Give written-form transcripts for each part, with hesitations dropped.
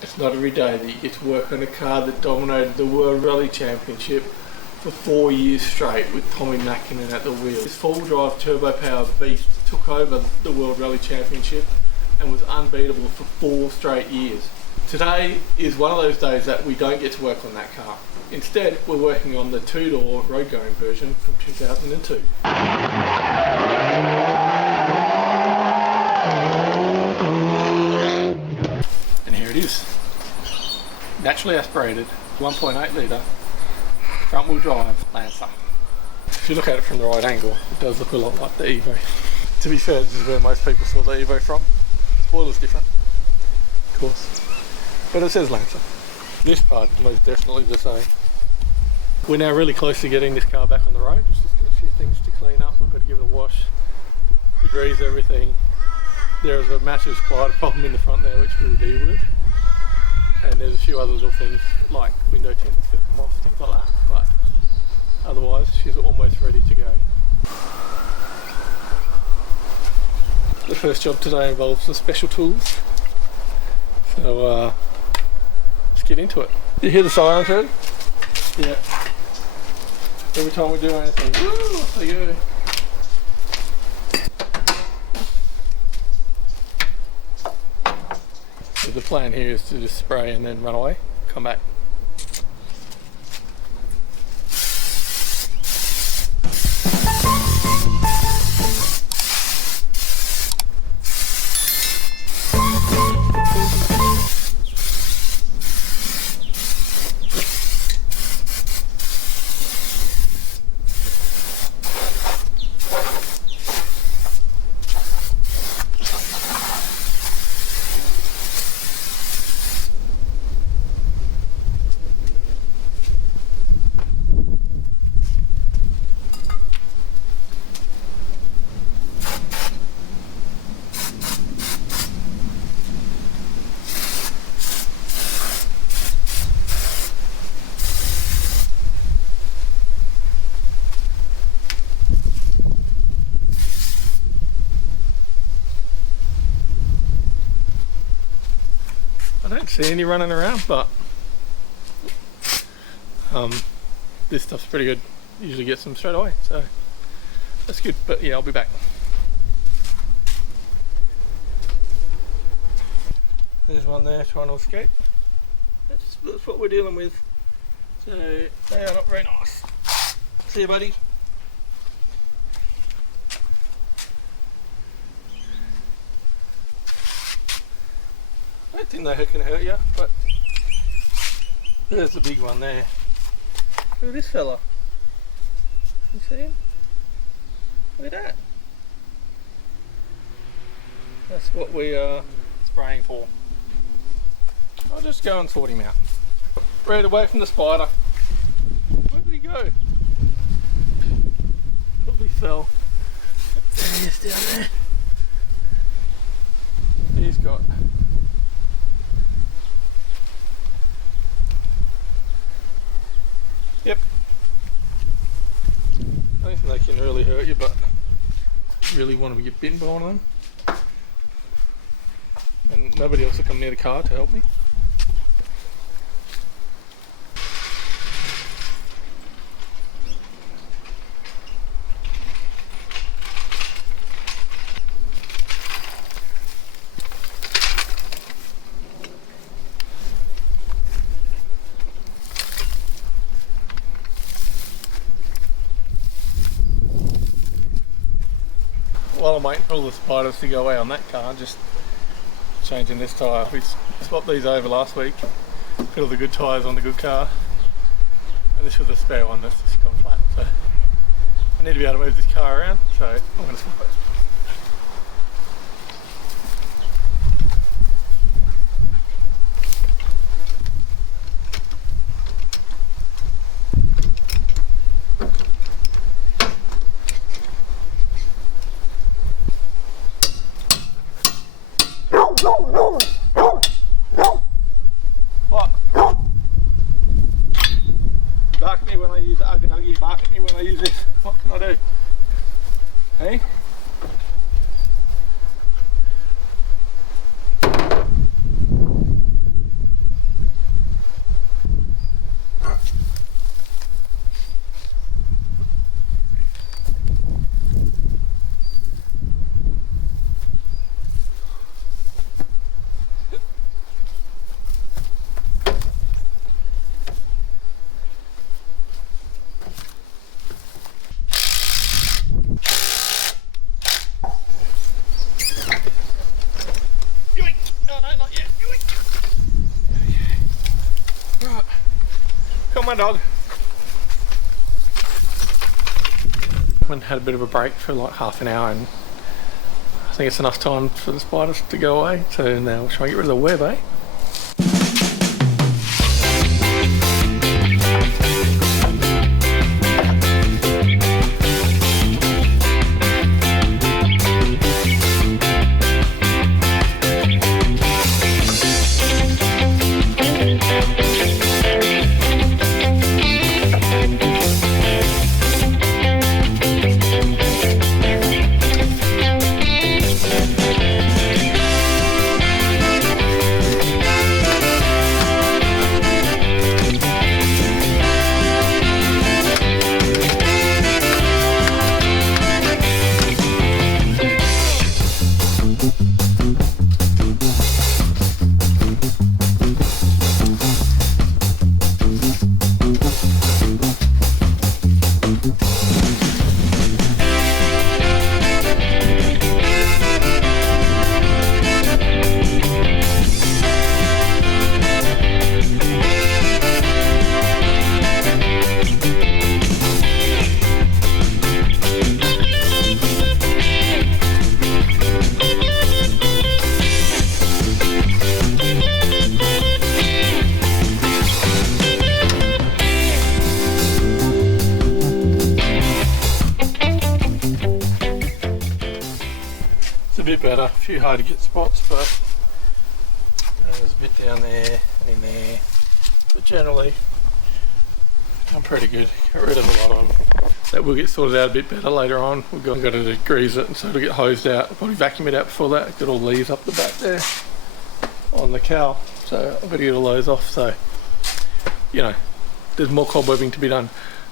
It's not every day that you get to work on a car that dominated the World Rally Championship for 4 years straight with Tommi Makkinen at the wheel. This four-wheel drive turbo-powered beast took over the World Rally Championship and was unbeatable for 4 straight years. Today is one of those days that we don't get to work on that car. Instead, we're working on the two-door road-going version from 2002. And here it is. Naturally aspirated, 1.8 litre, front-wheel drive Lancer. If you look at it from the right angle, it does look a lot like the Evo. To be fair, this is where most people saw the Evo from. Spoiler's different, of course, but it says Lancer. This part is most definitely the same. We're now really close to getting this car back on the road. There's just got a few things to clean up. I've got to give it a wash, degrease everything. There is a massive spider problem in the front there which we'll deal with. And there's a few other little things like window tint that's going to come off, things like that. But otherwise, she's almost ready to go. The first job today involves some special tools. So let's get into it. You hear the sirens, Red? Yeah. Every time we do anything, woo, off they go. So the plan here is to just spray and then run away, come back. I don't see any running around, but this stuff's pretty good. Usually get some straight away, so that's good. But yeah, I'll be back. There's one there trying to escape. That's what we're dealing with. So they are not very nice. See you, buddy. I don't think they can hurt you, but there's the big one there. Look at this fella. You see him? Look at that. That's what we are spraying for. I'll just go and sort him out. Right away from the spider. Where did he go? Probably fell. There he is down there. He's got Yep. I don't think they can really hurt you, but you really want to get bitten by one of them. And nobody else will come near the car to help me. While I'm waiting for all the spiders to go away on that car, just changing this tyre. We swapped these over last week, put all the good tyres on the good car, and this was the spare one that's just gone flat. So I need to be able to move this car around, so I'm going to swap it. What? Bark at me when I use it. Uggy, bark at me when I use this. What can I do? Hey? on my dog. Went and had a bit of a break for like half an hour, and I think it's enough time for the spiders to go away. So now we'll try and get rid of the web, eh? Bit better, a few hard to get spots, but there's a bit down there and in there, but generally I'm pretty good. Got rid of a lot of them. That will get sorted out a bit better later on. We've got to degrease it, and so it'll get hosed out. I'll probably vacuum it out before that. Got all the leaves up the back there on the cow, so I've got to get all those off. So, you know, there's more cobwebbing to be done.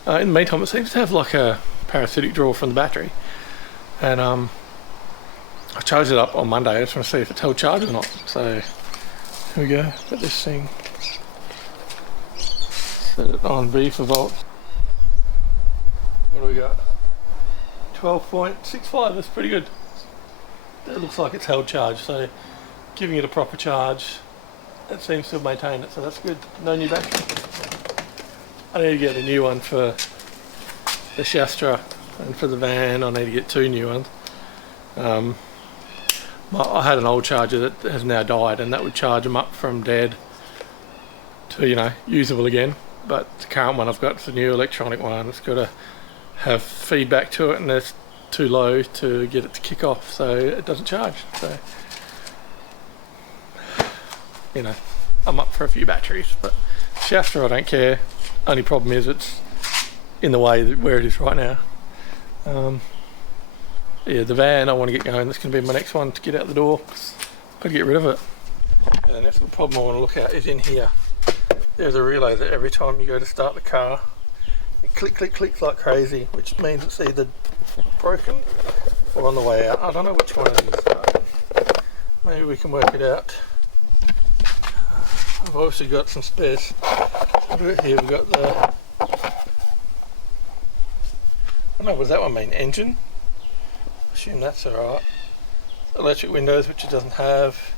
In the meantime, it seems to have like a parasitic draw from the battery, and I charged it up on Monday. I just want to see if it's held charge or not. So here we go. Got this thing. Set it on V for volts. What do we got? 12.65. That's pretty good. It looks like it's held charge. So giving it a proper charge, it seems to have maintained it. So that's good. No new battery. I need to get a new one for the Shastra, and for the van I need to get 2 new ones. I had an old charger that has now died, and that would charge them up from dead to, you know, usable again. But the current one I've got is a new electronic one. It's got to have feedback to it, and it's too low to get it to kick off, so it doesn't charge. So, you know, I'm up for a few batteries, but Shafter I don't care. Only problem is it's in the way where it is right now. Yeah, the van I want to get going. That's going to be my next one to get out the door. I've got to get rid of it. And the next problem I want to look at is in here. There's a relay that every time you go to start the car, it clicks like crazy, which means it's either broken or on the way out. I don't know which one it is. Maybe we can work it out. I've obviously got some spares. Here we've got the, I don't know, what does that one mean? Engine? Assume that's alright. Electric windows, which it doesn't have.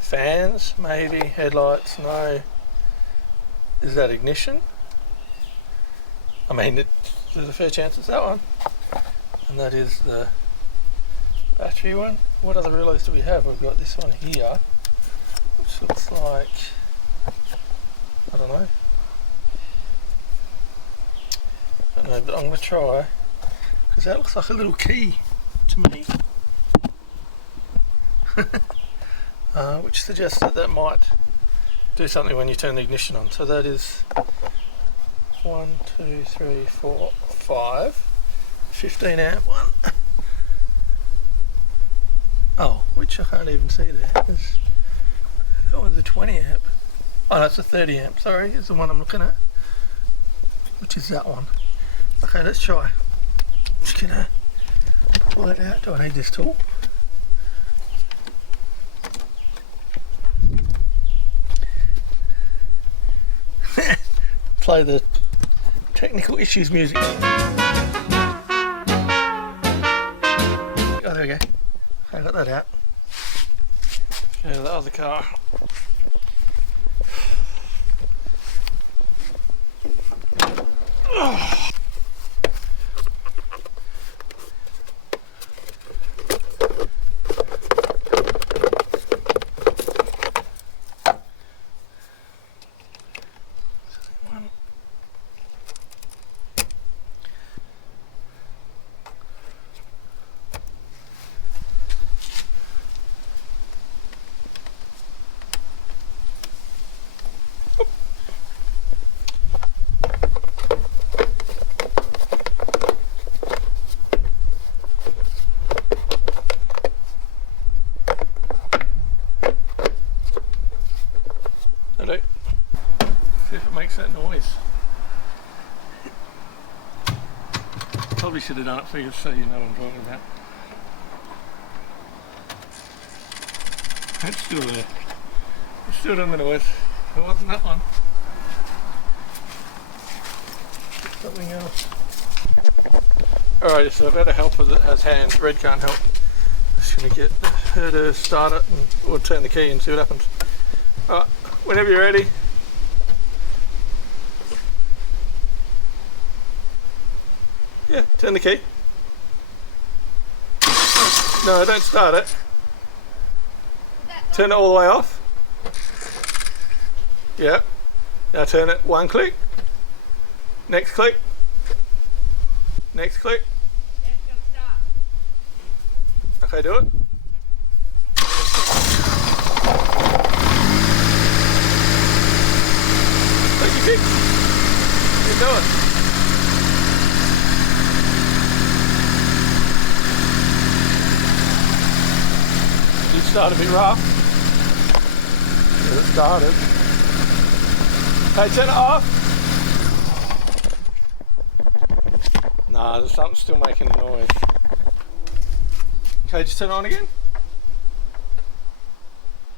Fans, maybe. Headlights, no. Is that ignition? I mean, there's a fair chance it's that one. And that is the battery one. What other relays do we have? We've got this one here, which looks like, I don't know. I don't know, but I'm going to try, because that looks like a little key to me, which suggests that that might do something when you turn the ignition on. So that is 1, 2, 3, 4, 5, 15 amp one. Oh, which I can't even see there. That one's a 20 amp. Oh, that's a 30 amp. Sorry, is the one I'm looking at, which is that one. Okay, let's try. Just gonna pull it out. Do I need this tool? Play the technical issues music. Oh, there we go. I got that out. Okay, that other car. Ready? See if it makes that noise. Probably should have done it for you so you know what I'm talking about. It's still there. It's still doing the noise. It wasn't that one. Something else. Alright, so I've had a helper that has hands. Red can't help. Just gonna get her to start it and or turn the key and see what happens. Alright, whenever you're ready. Yeah, turn the key. No, don't start it. Turn it all the way off. Yeah. Now turn it one click. Next click. Next click. And it's going to start. Okay, do it. Take your pick. You do it. It started a bit rough. It started. Okay, turn it off. Nah, there's something still making a noise. Okay, just turn it on again.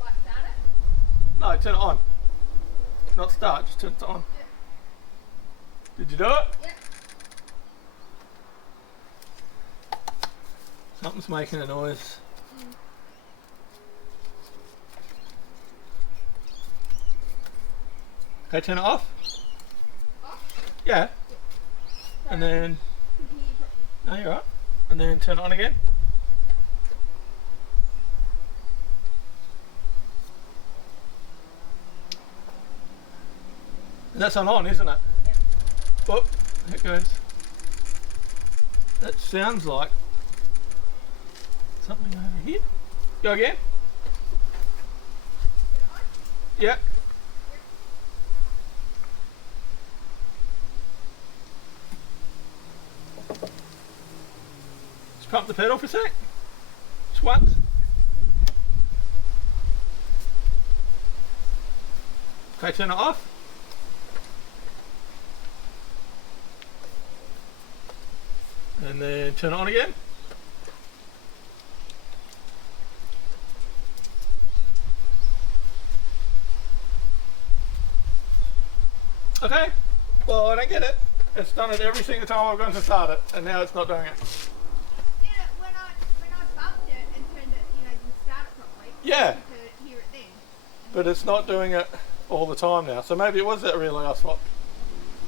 Like start it? No, turn it on. Not start, just turn it on. Yeah. Did you do it? Yeah. Something's making a noise. Okay, turn it off. Off? Yeah. Yeah. And then, Continue properly. no, you're right. And then turn it on again. And that's on, isn't it? Yep. Oh, there it goes. That sounds like something over here. Go again. Turn it on? Yeah. Just pump the pedal for a sec. Just once. Okay, turn it off. And then turn it on again. Okay, well I don't get it. It's done it every single time I've gone to start it, and now it's not doing it. Yeah, when I bumped it and turned it, didn't start it properly. Yeah. To hear it then. But it's not doing it all the time now. So maybe it was that relay I swapped.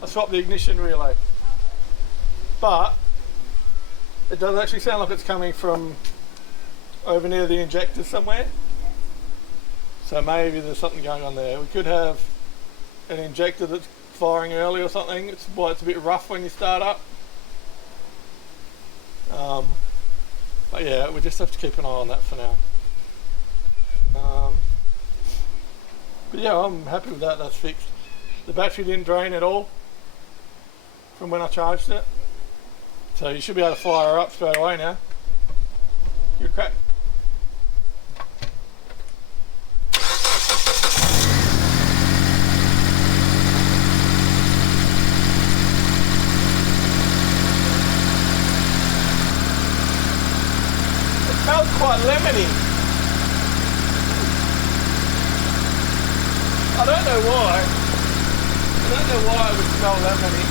I swapped the ignition relay. But it does actually sound like it's coming from over near the injectors somewhere. So maybe there's something going on there. We could have an injector that's firing early or something. It's why it's a bit rough when you start up. But yeah, we just have to keep an eye on that for now. But yeah, I'm happy with that. That's fixed. The battery didn't drain at all from when I charged it. So you should be able to fire her up straight away now. You're a crack. It smells quite lemony. I don't know why. I don't know why it would smell lemony.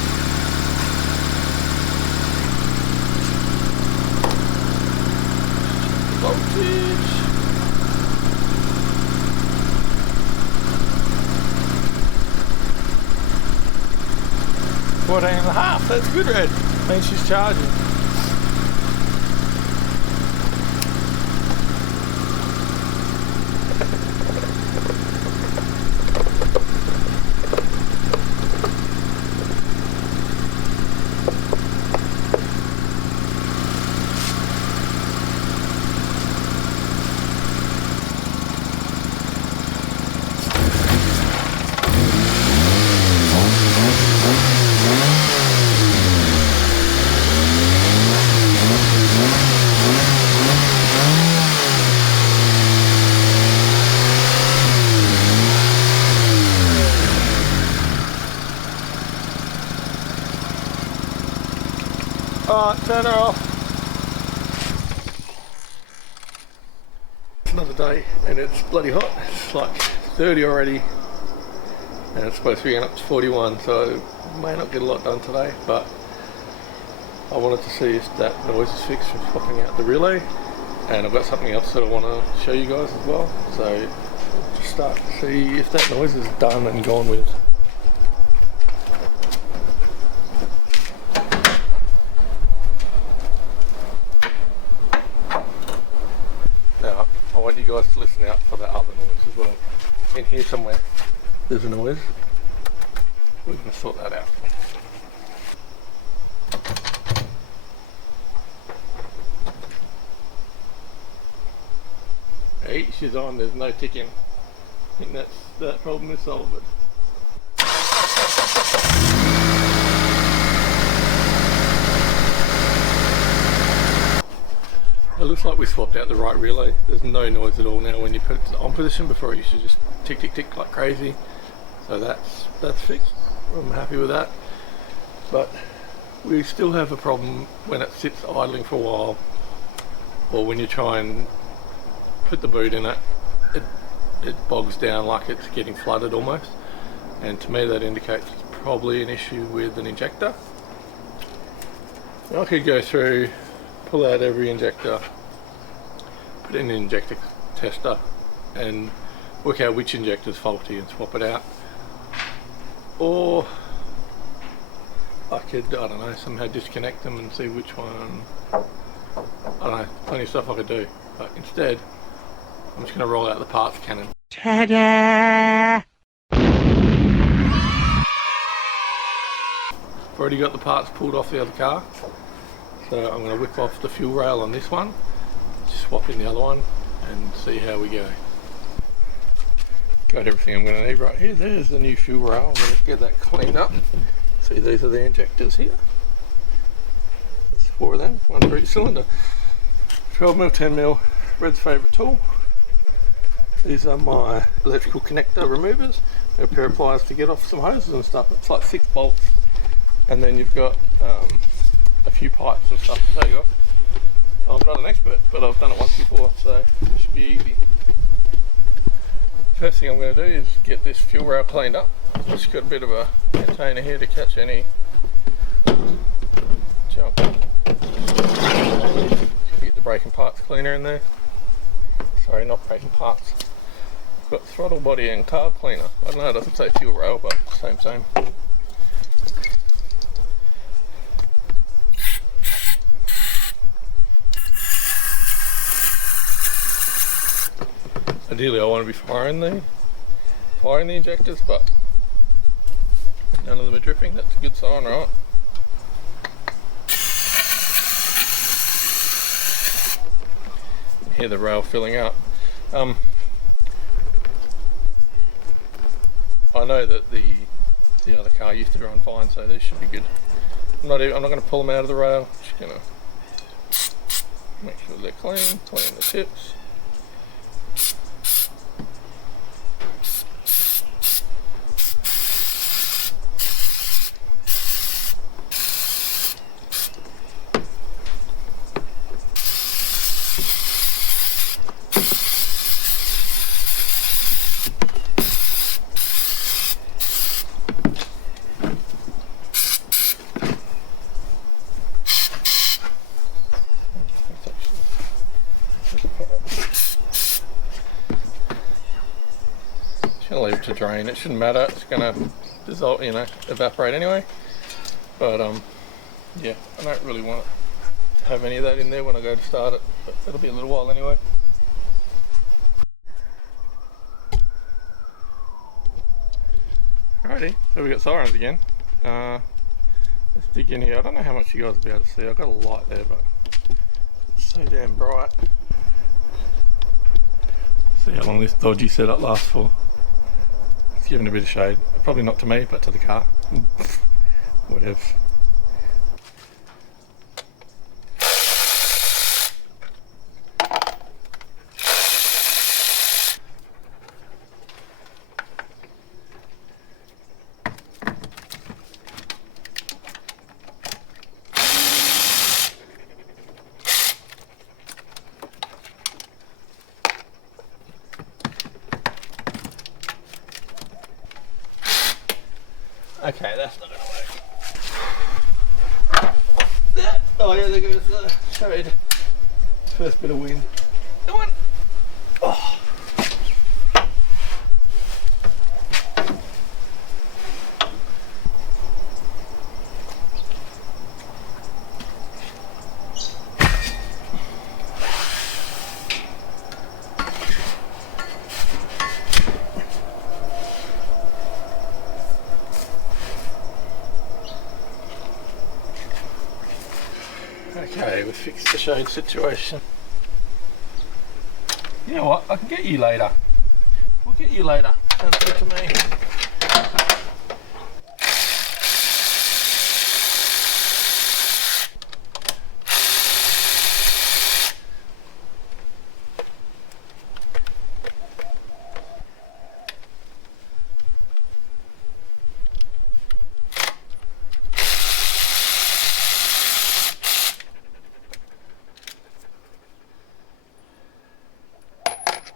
Voltage. 14.5, that's good, Red. Means she's charging. Alright, turn her off. It's another day and it's bloody hot. It's like 30 already. And it's supposed to be going up to 41, so may not get a lot done today, but I wanted to see if that noise is fixed from swapping out the relay. And I've got something else that I want to show you guys as well. So just start to see if that noise is done and gone with. Now, I want you guys to listen out for that other noise as well. In here somewhere, there's a noise. We're going to sort that out. Hey, she's on, there's no ticking. I think that problem is solved. It looks like we swapped out the right relay. There's no noise at all now when you put it to the on position. Before it used to just tick tick tick like crazy. So that's fixed. I'm happy with that. But we still have a problem when it sits idling for a while, or when you try and put the boot in it, it bogs down like it's getting flooded almost. And to me that indicates it's probably an issue with an injector. I could go through, pull out every injector, put in an injector tester and work out which injector is faulty and swap it out. Or I could, I don't know, somehow disconnect them and see which one. I don't know, plenty of stuff I could do. But instead, I'm just going to roll out the parts cannon. Ta-da! I've already got the parts pulled off the other car. So I'm going to whip off the fuel rail on this one, swap in the other one and see how we go. Got everything I'm going to need right here. There's the new fuel rail. I'm going to get that cleaned up. See, these are the injectors here. There's 4 of them, one for each cylinder. 12mm, 10mm, Red's favourite tool. These are my electrical connector removers. A pair of pliers to get off some hoses and stuff. It's like 6 bolts, and then you've got a few pipes and stuff to take off. I'm not an expert, but I've done it once before, so it should be easy. First thing I'm going to do is get this fuel rail cleaned up. It's got a bit of a container here to catch any junk. Get the braking parts cleaner in there. Sorry, not braking parts. I've got throttle body and carb cleaner. I don't know, it doesn't say fuel rail, but same. Ideally I want to be firing the injectors, but none of them are dripping. That's a good sign, right? Hear the rail filling up. I know that the other car used to run fine, so these should be good. I'm not going to pull them out of the rail. Just going to make sure they're clean the tips. Leave it to drain. It shouldn't matter. It's gonna dissolve, evaporate anyway. But yeah, I don't really want to have any of that in there when I go to start it. But it'll be a little while anyway. Alrighty, so we got sirens again. Let's dig in here. I don't know how much you guys will be able to see. I've got a light there, but it's so damn bright. See how long this dodgy setup lasts for. Giving a bit of shade, probably not to me but to the car. Whatever. Okay, that's not gonna work. Oh yeah, there goes the shade. First bit of wind. Come on. Oh. Okay, we've fixed the shade situation. You know what? I can get you later. We'll get you later. Sounds good to me.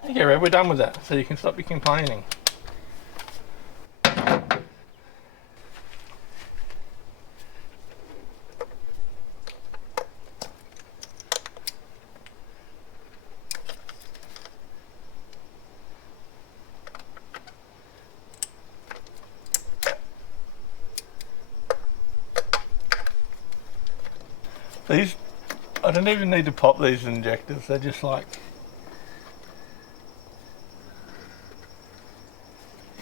Okay, Red, we're done with that, so you can stop your complaining. These, I don't even need to pop these injectors, they're just like,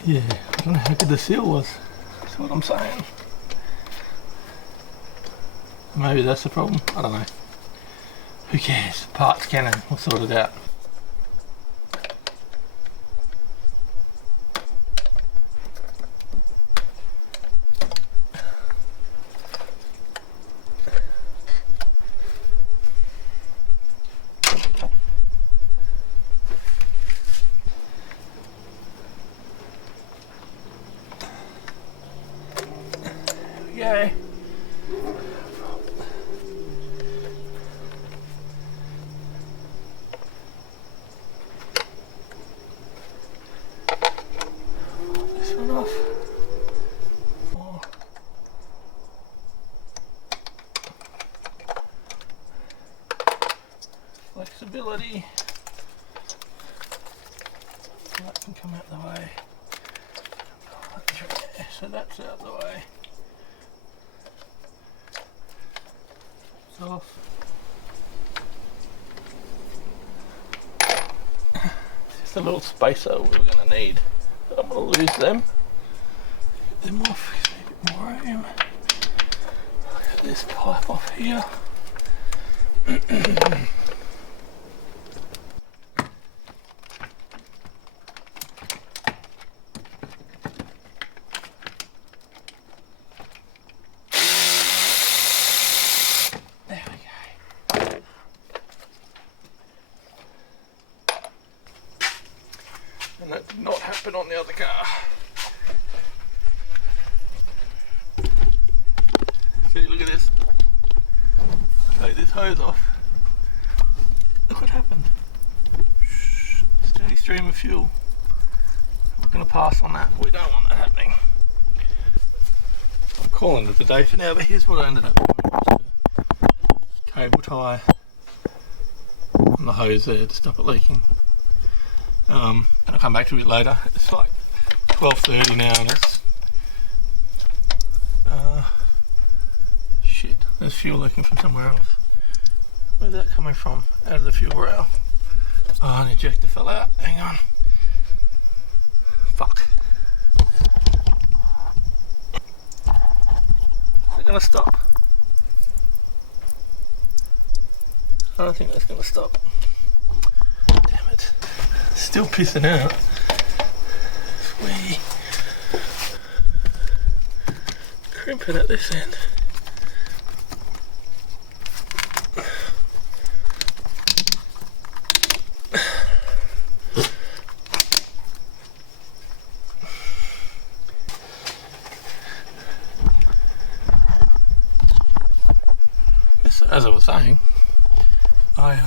yeah, I don't know how good the seal was, that's what I'm saying. Maybe that's the problem, I don't know. Who cares, parts cannon, we'll sort it out. Yay. This one off. Oh. Flexibility. That can come out the way. So that's out the way. Off. Just a little spacer we're going to need. I'm going to lose them. Get them off, give me a bit more room. Get this pipe off here. And that did not happen on the other car. See, look at this. Take this hose off. Look what happened. Steady stream of fuel. We're going to pass on that. We don't want that happening. I'm calling it a day for now, but here's what I ended up doing. Cable tie on the hose there to stop it leaking. And I'll come back to it later. It's like 12:30 now and it's shit, there's fuel leaking from somewhere else. Where's that coming from? Out of the fuel rail. Oh, an injector fell out. Hang on. Fuck. Is it gonna stop? I don't think that's gonna stop. Damn it. Still pissing out. Wee. Crimping at this end. So as I was saying, I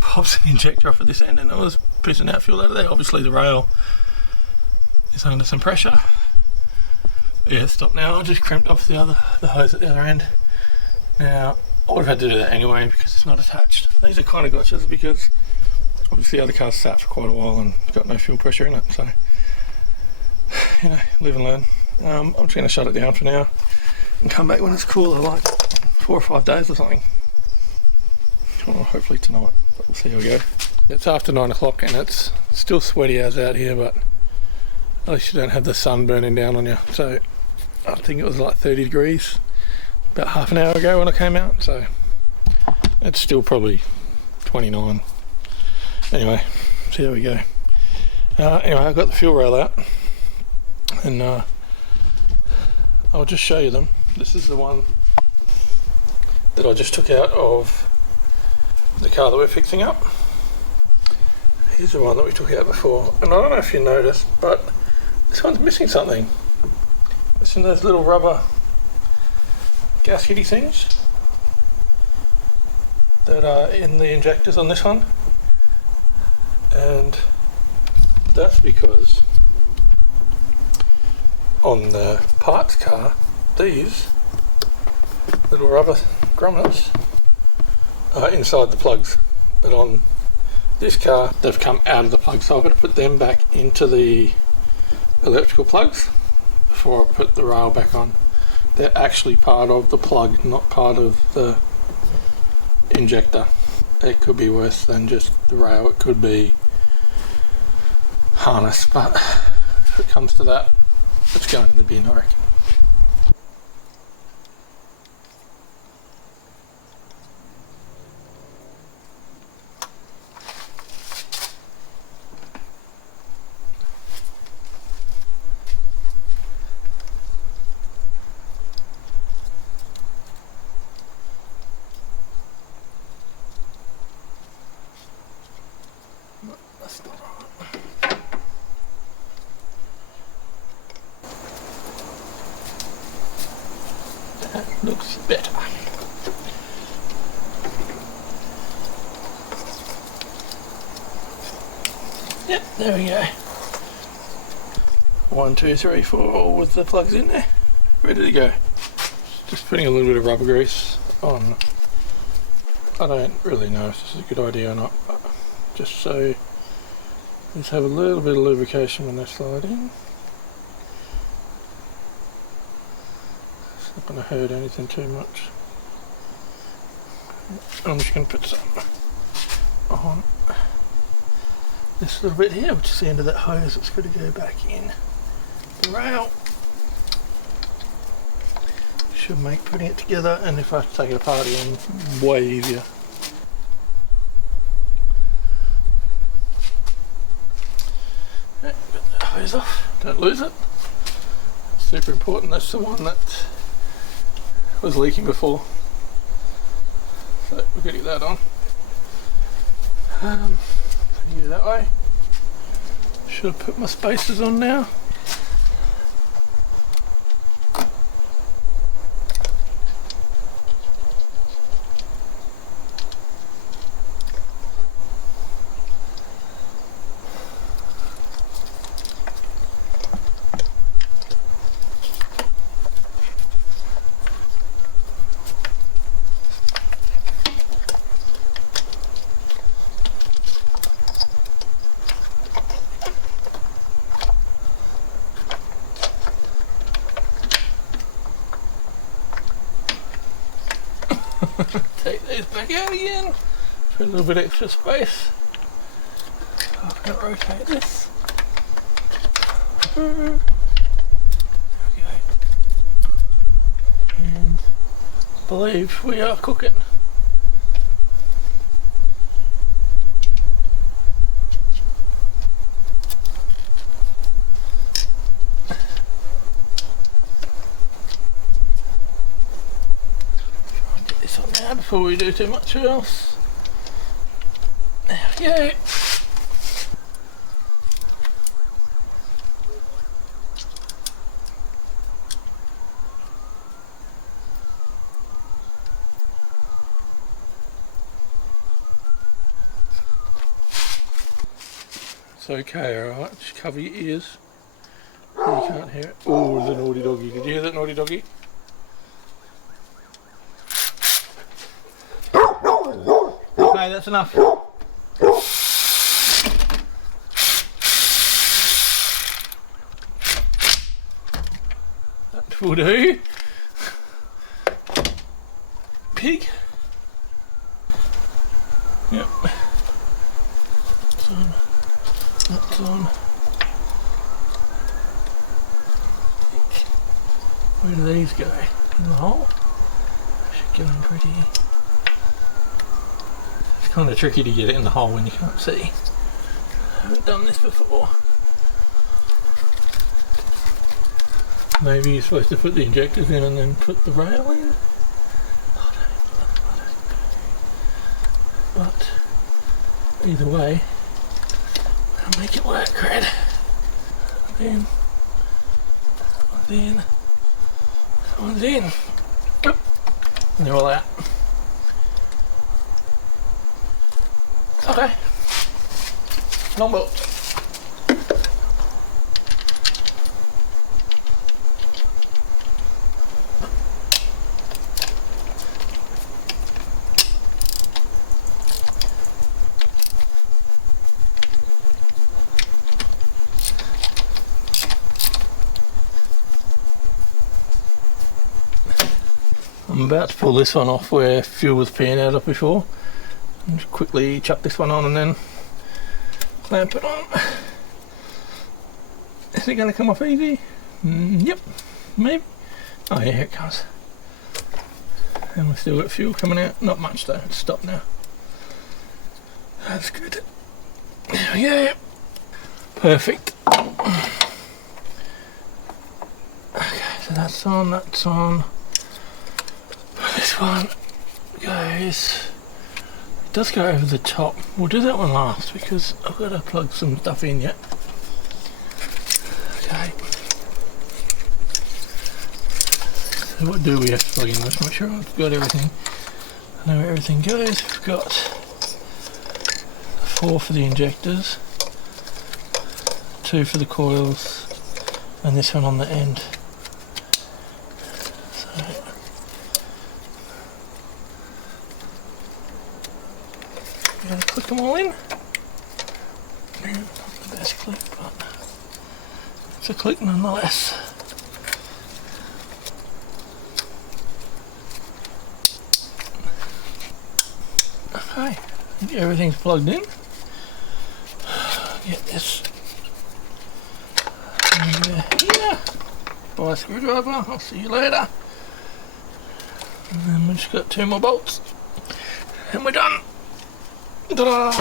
popped the injector off at this end and it was pissing out fuel out of there. Obviously the rail is under some pressure, Yeah, stop now. I just crimped off the hose at the other end. Now, I would have had to do that anyway because it's not attached. These are kind of gotchas because obviously the other car's sat for quite a while and got no fuel pressure in it, so you know, live and learn. I'm just going to shut it down for now and come back when it's cooler, like 4 or 5 days or something. Well, hopefully tonight, but we'll see how we go. It's after 9 o'clock and it's still sweaty as out here, but at least you don't have the sun burning down on you. So I think it was like 30 degrees about half an hour ago when I came out, so it's still probably 29. Anyway, see how we go. Anyway, I've got the fuel rail out and I'll just show you them. This is the one that I just took out of the car that we're fixing up. Here's the one that we took out before, and I don't know if you noticed, but this one's missing something. Missing those little rubber gaskety things that are in the injectors on this one, and that's because on the parts car, these little rubber grommets are inside the plugs, but on this car they've come out of the plug, so I've got to put them back into the electrical plugs before I put the rail back on. They're actually part of the plug, not part of the injector. It could be worse than just the rail, it could be harness, but if it comes to that, it's going in the bin, I reckon. That's not right. That looks better. Yep, there we go. 1, 2, 3, 4, all with the plugs in there. Ready to go. Just putting a little bit of rubber grease on. I don't really know if this is a good idea or not, but just so these have a little bit of lubrication when they're sliding. It's not going to hurt anything too much. I'm just going to put some on this little bit here, which is the end of that hose that's going to go back in the rail. Should make putting it together, and if I have to take it apart again, way easier. Okay, get the hose off, don't lose it. It's super important. That's the one that was leaking before, so we're going to get that on. Yeah, that way. Should have put my spacers on now. Take these back out again for a little bit extra space. I'm going to rotate this. There we go. And I believe we are cooking. Before we do too much else. There we go. It's okay, alright, just cover your ears so you can't hear it. Oh, the naughty doggy. Did you hear that naughty doggy? Okay, that's enough. That will do. Pig. Yep. That's on. That's on. Where do these go? In the hole? Should go in pretty. It's kind of tricky to get it in the hole when you can't see. I haven't done this before. Maybe you're supposed to put the injectors in and then put the rail in. But either way, I'll make it work, Cred. Then, one's in. Oop. And they're all out. Okay. Long bolt. I'm about to pull this one off where fuel was peeing out of before. And just quickly chuck this one on and then clamp it on. Is it going to come off easy? Yep, maybe. Oh yeah, here it comes. And we've still got fuel coming out. Not much though, it's stopped now. That's good. There we go. Perfect. Okay, so that's on, that's on. This one goes, it does go over the top. We'll do that one last because I've got to plug some stuff in yet. Okay. So what do we have to plug in? Let's make sure I've got everything. I know where everything goes. We've got 4 for the injectors, 2 for the coils, and this one on the end. Click them all in. Not the best click, but it's a click nonetheless. Okay, I think everything's plugged in. Get this here. Buy a screwdriver. I'll see you later. And then we've just got 2 more bolts, and we're done. Ta-da!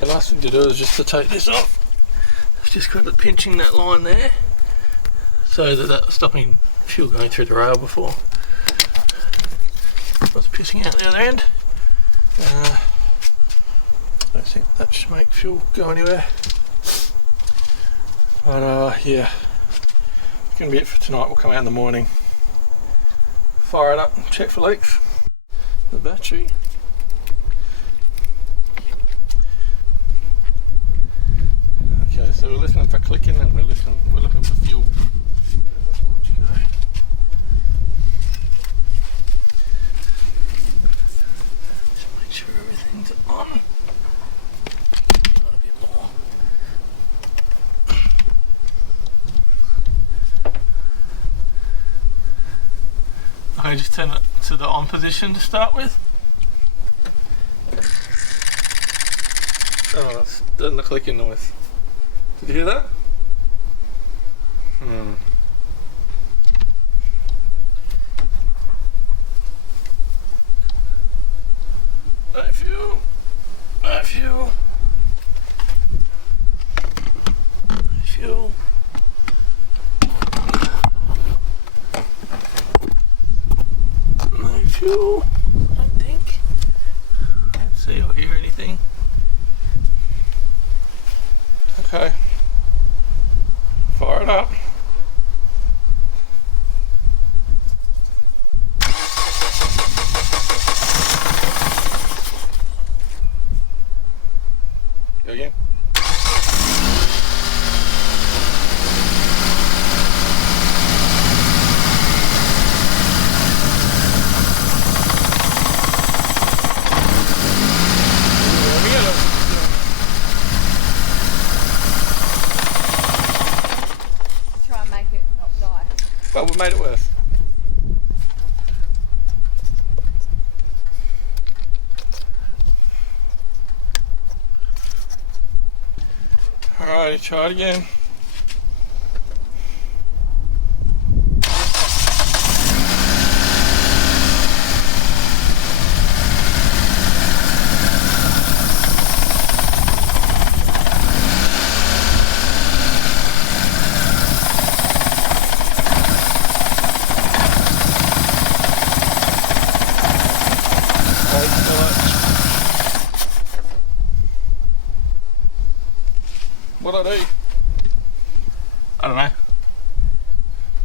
The last thing to do is just to take this off. I've just got it pinching that line there so that that's stopping fuel going through the rail before. That's pissing out the other end. I don't think that should make fuel go anywhere. But yeah, it's going to be it for tonight. We'll come out in the morning, fire it up and check for leaks. The battery. Okay, so we're listening for clicking and we're looking for fuel. Just make sure everything's on. A bit more. Okay, just turn it to the on position to start with. Oh, that's done the clicking noise. Did you hear that? Right fuel. Right fuel. Right fuel. fuel, I think. Let's see or hear anything. Okay. Fire it up. Go again. Try and make it not die. Well, we made it worse. Alright, try it again. What I do? I don't know.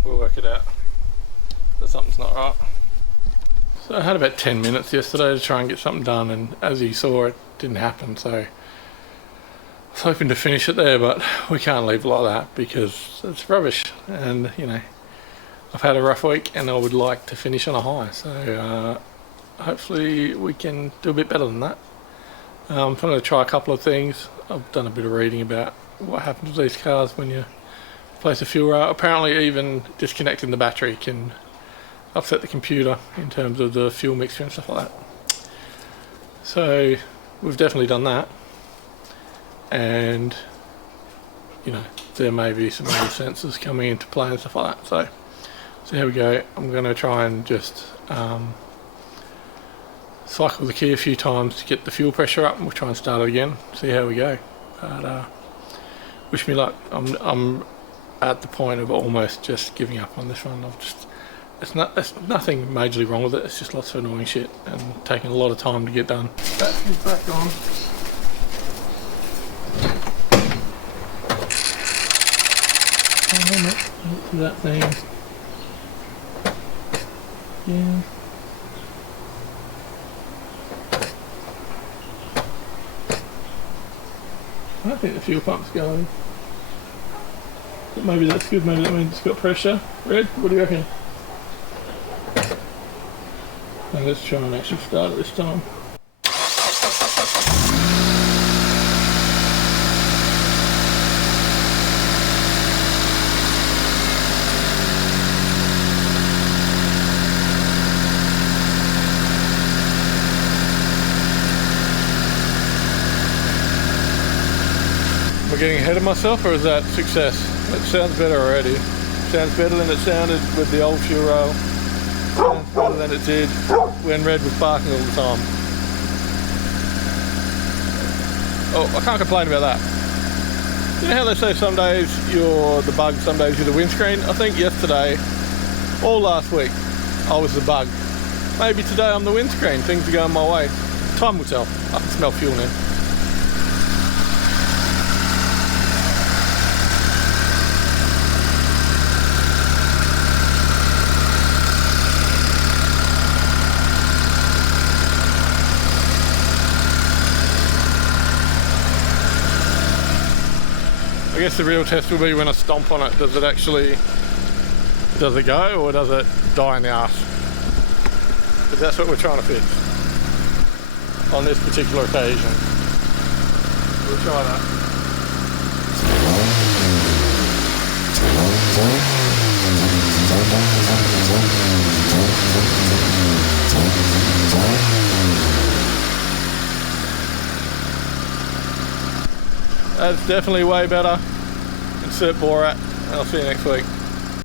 We'll work it out. But something's not right. So I had about 10 minutes yesterday to try and get something done, and as you saw, it didn't happen. So I was hoping to finish it there, but we can't leave it like that because it's rubbish. And you know, I've had a rough week, and I would like to finish on a high. So hopefully we can do a bit better than that. I'm going to try a couple of things. I've done a bit of reading about what happens with these cars when you place a fuel rail. Apparently even disconnecting the battery can upset the computer in terms of the fuel mixture and stuff like that. So we've definitely done that, and you know, there may be some other sensors coming into play and stuff like that. So here we go. I'm going to try and just cycle the key a few times to get the fuel pressure up, and we'll try and start it again, see how we go. But wish me luck. I'm at the point of almost just giving up on this one. It's nothing majorly wrong with it, it's just lots of annoying shit and taking a lot of time to get done. Battery's back on. Oh, no, that thing. Yeah. I think the fuel pump's going. But maybe that's good, maybe that means it's got pressure. Red, what do you reckon? Now let's try and actually start it this time. Am I getting ahead of myself, or is that success? It sounds better already. Sounds better than it sounded with the old fuel rail. Sounds better than it did when Red was barking all the time. Oh, I can't complain about that. You know how they say some days you're the bug, some days you're the windscreen? I think yesterday, or last week, I was the bug. Maybe today I'm the windscreen. Things are going my way. Time will tell. I can smell fuel now. I guess the real test will be when I stomp on it. Does it go, or does it die in the arse? Because that's what we're trying to fix on this particular occasion. We'll try that. That's definitely way better. Insert Borat, and I'll see you next week.